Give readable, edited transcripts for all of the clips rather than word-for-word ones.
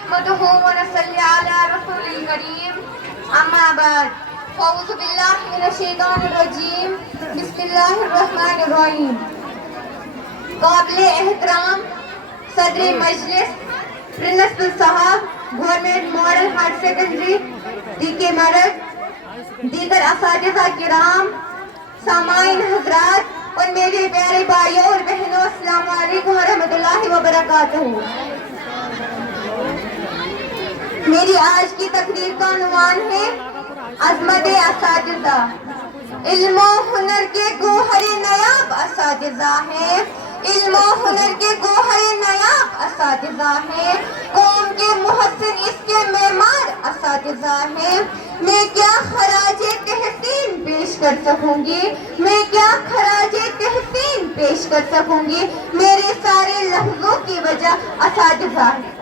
نحمده ونصلي على رسول الكريم اما بعد فاعوذ بالله من الشیطان الرجیم بسم اللہ الرحمن الرحیم. قابل احترام صدر مجلس پرنسپل صاحب government model higher secondary D K مرگ، دیگر اساتذہ کرام، سامعین حضرات اور میرے پیارے بھائیوں اور بہنوں، السلام علیکم ورحمۃ اللہ وبرکاتہ. میری آج کی تقریر کا عنوان ہے عظمت اساتذہ. علم و ہنر کے گوہر نیاب اساتذہ ہیں، علم و ہنر کے گوہر نیاب اساتذہ ہیں، قوم کے محسن اس کے معمار اساتذہ ہیں. میں کیا خراج تحسین پیش کر سکوں گی، میں کیا خراج تحسین پیش کر سکوں گی، میرے سارے لفظوں کی وجہ اساتذہ ہے.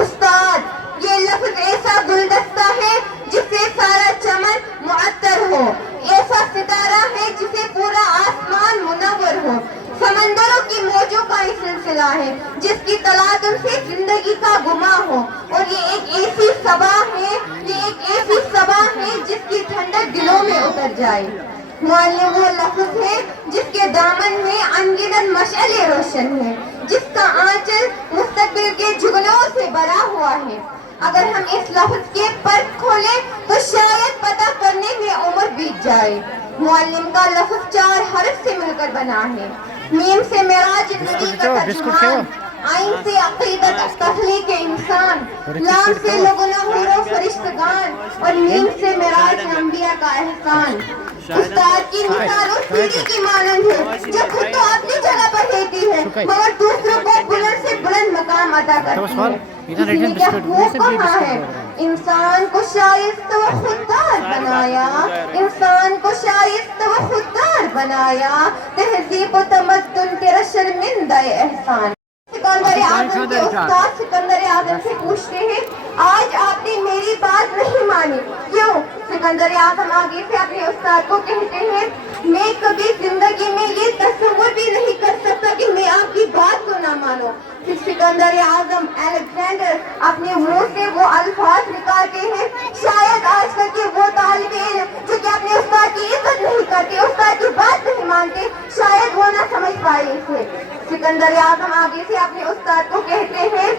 استاد یہ لفظ ایسا گلدستہ ہے جس سے سارا چمن معطر ہو، ایسا ستارہ ہے جسے پورا آسمان منور ہو، سمندروں کی موجوں کا ایک سلسلہ ہے جس کی تلاطم سے زندگی کا گما ہو، اور یہ ایک ایسی صبا ہے، یہ ایک ایسی صبا ہے جس کی ٹھنڈک دلوں میں اتر جائے. معلم وہ لفظ ہے جس کے دامن میں انگنت مشعلیں روشن ہے، جس کا آنچل مستقبل کے جھگنوں سے بھرا ہوا ہے. اگر ہم اس لفظ کے پرکھ کھولیں تو شاید پتہ کرنے میں عمر بیت جائے. معلم کا لفظ 4 حرف سے مل کر بنا ہے. میم سے معراج نبی کا ترجمان، عین سے عقیدت تخلیق انسان، لام سے لگنا و فرشتگان، اور میم سے معراج انبیاء کا احسان. استاد کی مثال اس سیڑھی کی مانند ہے جو خود تو اپنی جگہ پر رہتی ہے مگر دوسروں کو بلند سے بلند مقام عطا کرتی ہے. کسی نے کیا خوب کہا ہے، انسان کو شائستہ و خوددار بنایا، انسان کو شائستہ و خوددار بنایا، تہذیب و تمدن تیرا شرمندہ احسان. سکندر اعظم کے استاد سکندر اعظم سے پوچھتے ہیں، آج آپ نے میری بات نہیں مانی کیوں؟ سکندر اعظم آگے سے اپنے استاد کو کہتے ہیں، میں کبھی زندگی میں یہ تصور بھی نہیں کر سکتا کہ میں آپ کی بات کو نہ مانوں. پھر سکندر اعظم الیگزینڈر اپنے منہ سے وہ الفاظ نکالتے ہیں، شاید آج کل کے وہ طالب علم جو کہ اپنے استاد کی عزت نہیں کرتے، استاد کی بات نہیں مانتے، شاید وہ نہ سمجھ پائے اسے. سکندر اعظم آگے سے اپنے استاد کو کہتے ہیں،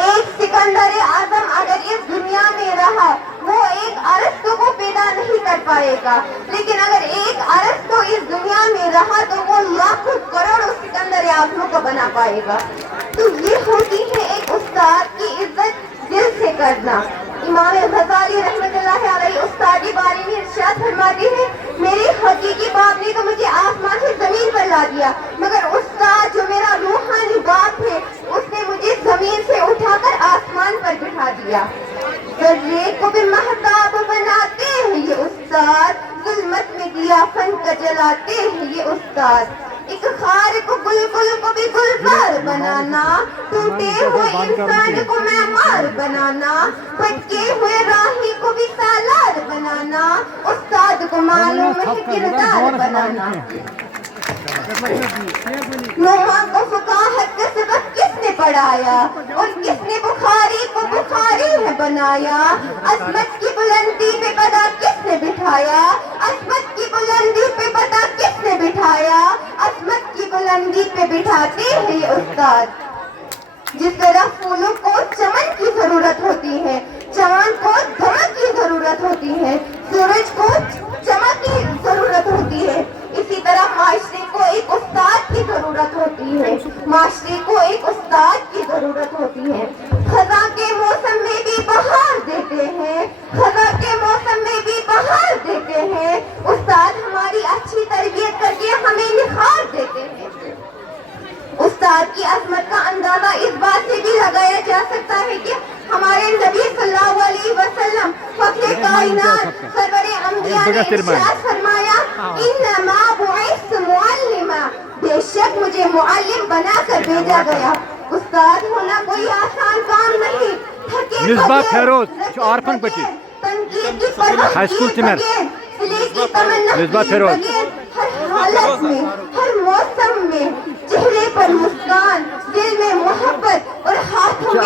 ایک سکندر اعظم اگر اس دنیا میں رہا وہ ایک ارسطو کو پیدا نہیں کر پائے گا، لیکن اگر ایک ارسطو اس دنیا میں رہا تو وہ لاکھوں کروڑوں سکندر اعظموں کو بنا پائے گا. تو یہ ہوتی ہے ایک استاد کی عزت دل سے کرنا. امام غزالی رحمۃ اللہ علیہ استادی بارے میں ارشاد فرماتے ہیں، میرے حقیقی باپ نے تو مجھے آسمان سے زمین پر لا دیا، مگر استاد جو میرا روحانی باپ ہے اس نے مجھے زمین سے اٹھا کر آسمان پر بٹھا دیا. ذرے کو بھی مہتاب بناتے ہیں یہ استاد، ظلمت میں دیا فن کا جلاتے ہیں یہ استاد. ایک خار کو گل کو بھی گلزار بنانا، ٹوٹے ہوئے انسان کو معمار بنانا، بھٹکے ہوئے راہی کو بھی سالار بنانا، استاد کو معلوم ہے کردار بنانا. نوحہ کو فقاہت کا سبق کس نے پڑھایا اور کس نے بخاری کو بخاری ہے بنایا؟ عظمت کی بلندی پہ پتا کس نے بٹھایا؟ عظمت کی بلندی پہ پتا کس نے بٹھایا؟ عظمت کی بلندی پہ بٹھاتے ہیں یہ استاد. جس طرح پھولوں کو چمن کی ضرورت ہوتی ہے، چاند کو دھمک کی ضرورت ہوتی ہے، سورج کو چمک کی ضرورت ہوتی ہے، اسی طرح معاشرے کو ایک استاد کی ضرورت ہوتی ہے، معاشرے کو ایک استاد کی ضرورت ہوتی ہے. خزاں کے موسم میں بھی بہار دیتے ہیں، خزاں کے موسم میں بھی بہار دیتے ہیں، استاد ہماری اچھی تربیت کر کے ہمیں نکھار دیتے ہیں. استاد کی عظمت کا اندازہ اس بات سے بھی لگایا جا سکتا ہے کہ ہمارے نبی صلی اللہ علیہ وسلم فخر کائنات سرور انبیاء نے ارشاد فرمایا، انما بعثت معلما، بے شک مجھے معلم بنا کر بھیجا گیا. استاد ہونا کوئی آسان کام نہیں. مصباح فیروز عارفن بچی تنقید کی پرواہ کیے بغیر، سلے کی تمنا کیے بغیر، ہر حالت میں ہر موسم میں چہرے پر مسکان، دل میں محبت اور ہاتھ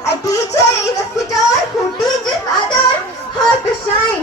A teacher is a sitter who teaches others how to shine.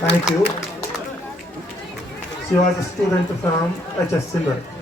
Thank you. She was a student from HS Simran.